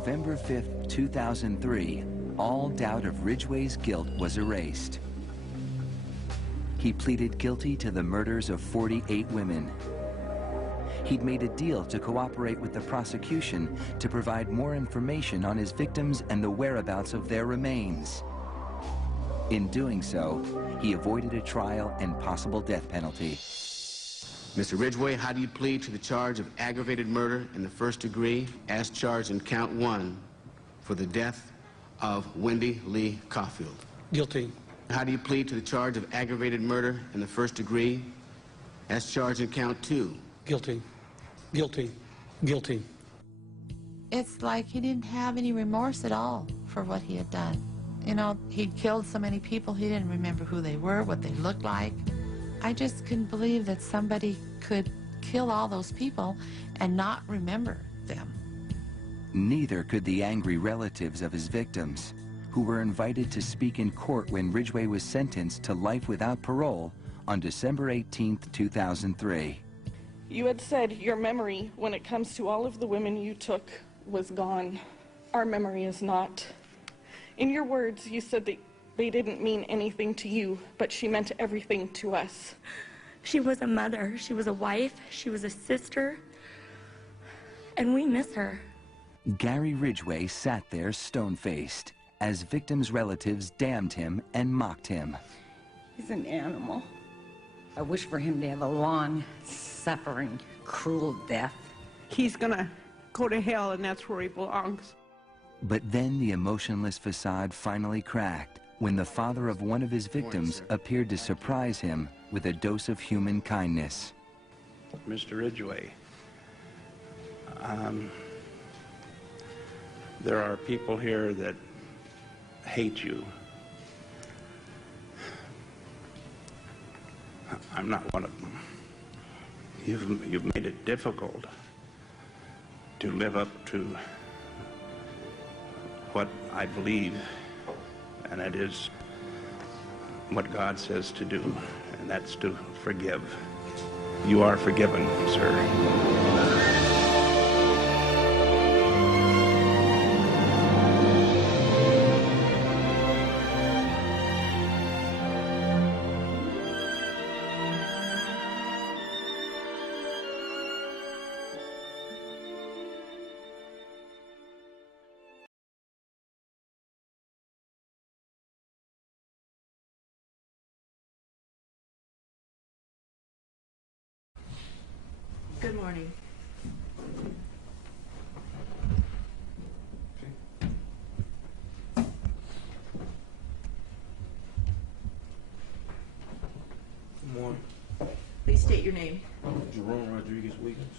November 5th, 2003, all doubt of Ridgway's guilt was erased. He pleaded guilty to the murders of 48 women. He'd made a deal to cooperate with the prosecution to provide more information on his victims and the whereabouts of their remains. In doing so, he avoided a trial and possible death penalty. Mr. Ridgway, how do you plead to the charge of aggravated murder in the first degree as charged in count 1 for the death of Wendy Lee Caulfield? Guilty. How do you plead to the charge of aggravated murder in the first degree as charged in count 2? Guilty. Guilty. Guilty. It's like he didn't have any remorse at all for what he had done. You know, he'd killed so many people, he didn't remember who they were, what they looked like. I just couldn't believe that somebody could kill all those people and not remember them. Neither could the angry relatives of his victims, who were invited to speak in court when Ridgway was sentenced to life without parole on December 18th, 2003. You had said your memory, when it comes to all of the women you took, was gone. Our memory is not. In your words, you said that they didn't mean anything to you, but she meant everything to us. She was a mother, she was a wife, she was a sister, and we miss her. Gary Ridgway sat there stone-faced as victims' relatives damned him and mocked him. He's an animal. I wish for him to have a long, suffering, cruel death. He's gonna go to hell, and that's where he belongs. But then the emotionless facade finally cracked when the father of one of his victims appeared to surprise him with a dose of human kindness. Mr. Ridgway, there are people here that hate you. I'm not one of them. You've made it difficult to live up to what I believe, and that is what God says to do, and that's to forgive. You are forgiven, sir. Good morning. Good morning. Please state your name. Jerome Rodriguez Wiggins.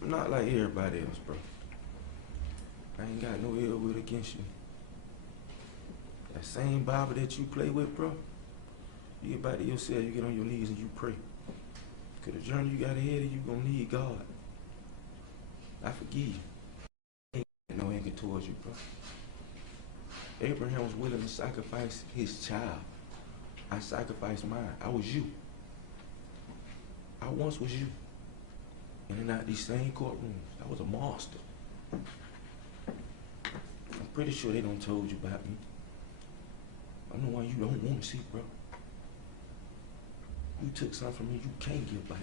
I'm not like everybody else, bro. I ain't got no ill will against you. That same Bible that you play with, bro, you get back to yourself, you get on your knees and you pray. Because the journey you got ahead of you, gonna need God. I forgive you. I ain't got no anger towards you, bro. Abraham was willing to sacrifice his child. I sacrificed mine. I was you. I once was you. And in out these same courtrooms, I was a monster. I'm pretty sure they don't told you about me. I'm the one you don't want to see, bro. You took something from me you can't give back.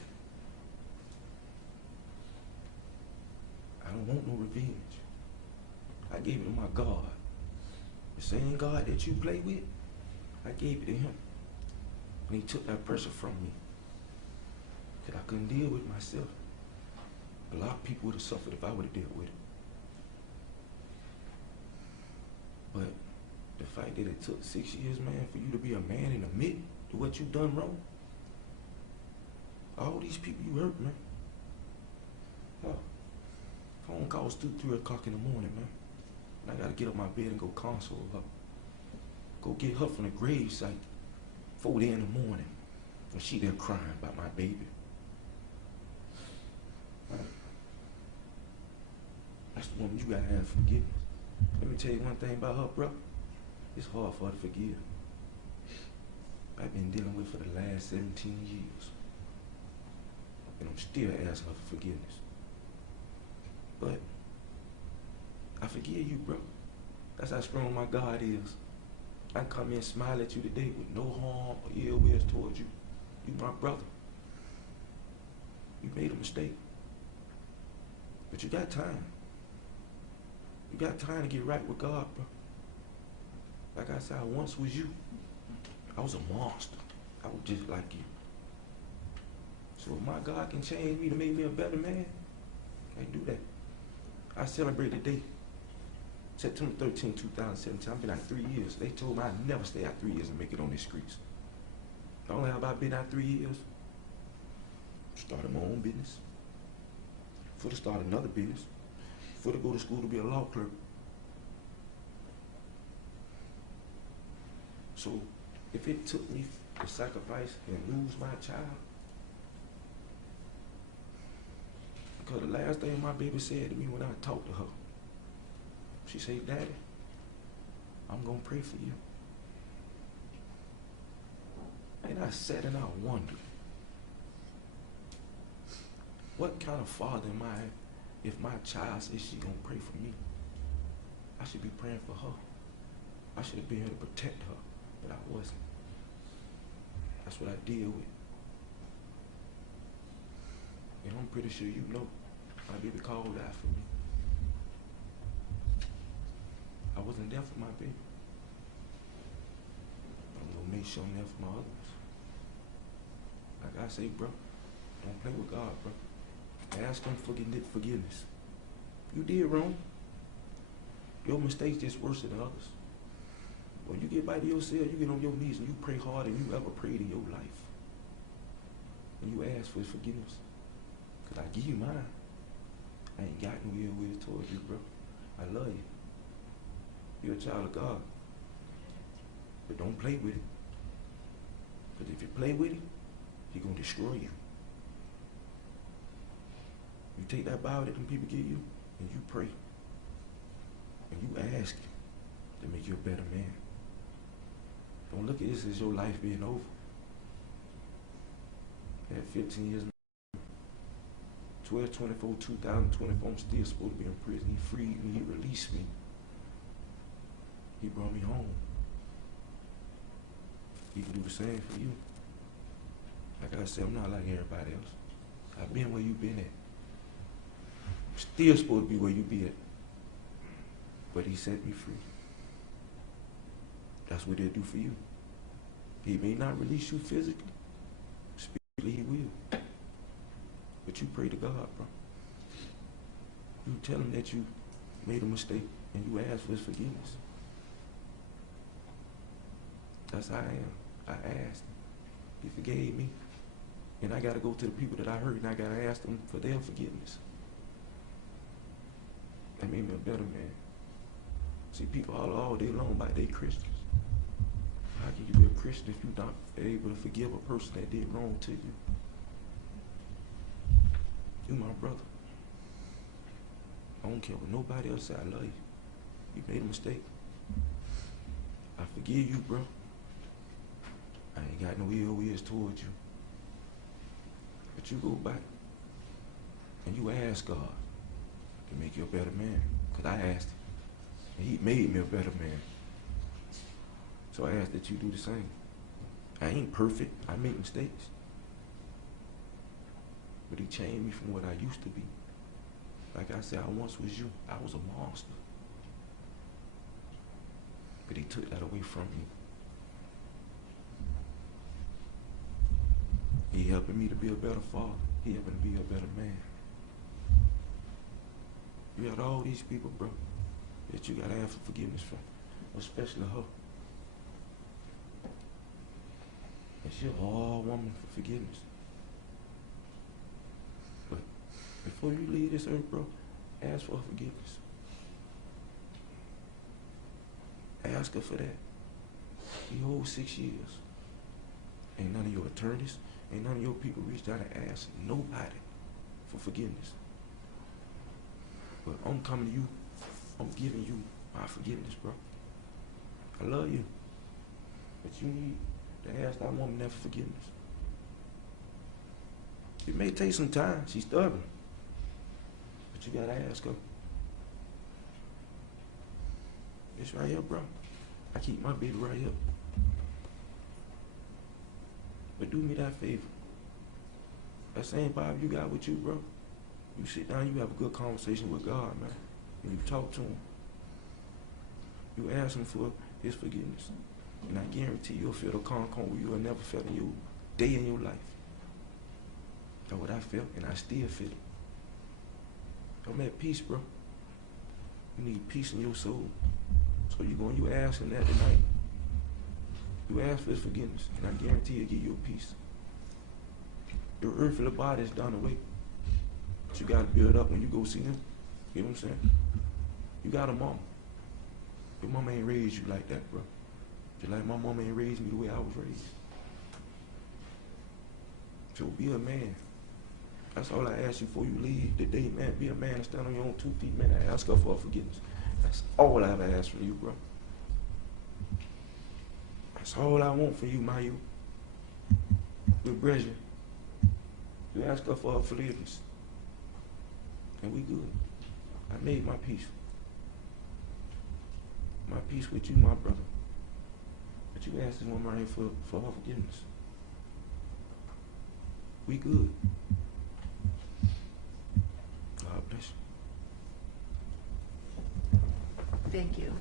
I don't want no revenge. I gave it to my God. The same God that you play with, I gave it to him. And he took that pressure from me. Because I couldn't deal with myself. A lot of people would have suffered if I would have dealt with it. But the fact that it took 6 years, man, for you to be a man and admit to what you done wrong, all these people you hurt, man. Oh, phone calls through 3 o'clock in the morning, man. And I gotta get up my bed and go console her. Go get her from the grave site 4 in the morning when she there crying about my baby. That's the woman you gotta have forgiveness. Let me tell you one thing about her, bro. It's hard for her to forgive. I've been dealing with for the last 17 years. And I'm still asking her for forgiveness. But I forgive you, bro. That's how strong my God is. I can come in and smile at you today with no harm or ill will towards you. You my brother. You made a mistake. But you got time. You got time to get right with God, bro. Like I said, I once was you. I was a monster. I was just like you. So if my God can change me to make me a better man, I do that. I celebrate the day. September 13, 2017. I've been out 3 years. They told me I'd never stay out 3 years and make it on these streets. Not only have I been out 3 years, started my own business. For to start another business. For to go to school to be a law clerk. So if it took me to sacrifice and lose my child, because the last thing my baby said to me when I talked to her, she said, Daddy, I'm gonna pray for you. And I sat and I wondered, what kind of father am I if my child says she gonna pray for me? I should be praying for her. I should have been here to protect her, but I wasn't. That's what I deal with. And I'm pretty sure you know my baby called out for me. I wasn't there for my baby. I'm gonna make sure I'm there for my others. Like I say, bro, don't play with God, bro. Ask him for forgiveness. You did wrong. Your mistakes just worse than others. When you get back to yourself, you get on your knees and you pray harder than you ever prayed in your life. And you ask for his forgiveness. Because I give you mine. I ain't got no ill will towards you, bro. I love you. You're a child of God. But don't play with it. Because if you play with it, he's going to destroy you. You take that Bible that them people give you, and you pray. And you ask him to make you a better man. Don't look at this as your life being over. I had 15 years, 12/24/2024, I'm still supposed to be in prison. He freed me, he released me. He brought me home. He can do the same for you. Like I said, I'm not like everybody else. I've been where you been at. I'm still supposed to be where you be at. But he set me free. That's what he'll do for you. He may not release you physically. Spiritually, he will. But you pray to God, bro. You tell him that you made a mistake and you ask for his forgiveness. That's how I am. I asked. He forgave me. And I got to go to the people that I hurt and I got to ask them for their forgiveness. That made me a better man. See, people all day long about they Christians. How can you be a Christian if you're not able to forgive a person that did wrong to you? You my brother. I don't care what nobody else say. I love you. You made a mistake. I forgive you, bro. I ain't got no ill will towards you. But you go back and you ask God to make you a better man. Because I asked him. And he made me a better man. So I ask that you do the same. I ain't perfect. I make mistakes. But he changed me from what I used to be. Like I said, I once was you. I was a monster. But he took that away from me. He helping me to be a better father. He helping me to be a better man. You got all these people, bro, that you gotta ask for forgiveness from, especially her. And she's a hard woman for forgiveness. But before you leave this earth, bro, ask for her forgiveness. Ask her for that. You hold 6 years. Ain't none of your attorneys, ain't none of your people reached out and asked nobody for forgiveness. But I'm coming to you, I'm giving you my forgiveness, bro. I love you. But you need to ask that woman that for forgiveness. It may take some time, she's stubborn. But you gotta ask her. It's right here, bro. I keep my baby right here. But do me that favor. That same Bible you got with you, bro. You sit down, you have a good conversation with God, man. And you talk to him. You ask him for his forgiveness. And I guarantee you'll feel the calm you will never felt in your day in your life. That's what I felt, and I still feel it. I'm at peace, bro. You need peace in your soul. So you ask him that tonight. You ask for his forgiveness, and I guarantee he'll give you a peace. Your earthly body is done away. But you gotta build up when you go see him. You know what I'm saying? You got a mama. Your mama ain't raised you like that, bro. Just like my mama ain't raised me the way I was raised. So be a man. That's all I ask you before you leave today, man. Be a man and stand on your own 2 feet, man. I ask her for forgiveness. That's all I ever ask from you, bro. That's all I want from you, Mayu. With Bridget. You ask her for her forgiveness. And we good. I made my peace. My peace with you, my brother. But you asked this woman right here for her forgiveness. We good. God bless you. Thank you.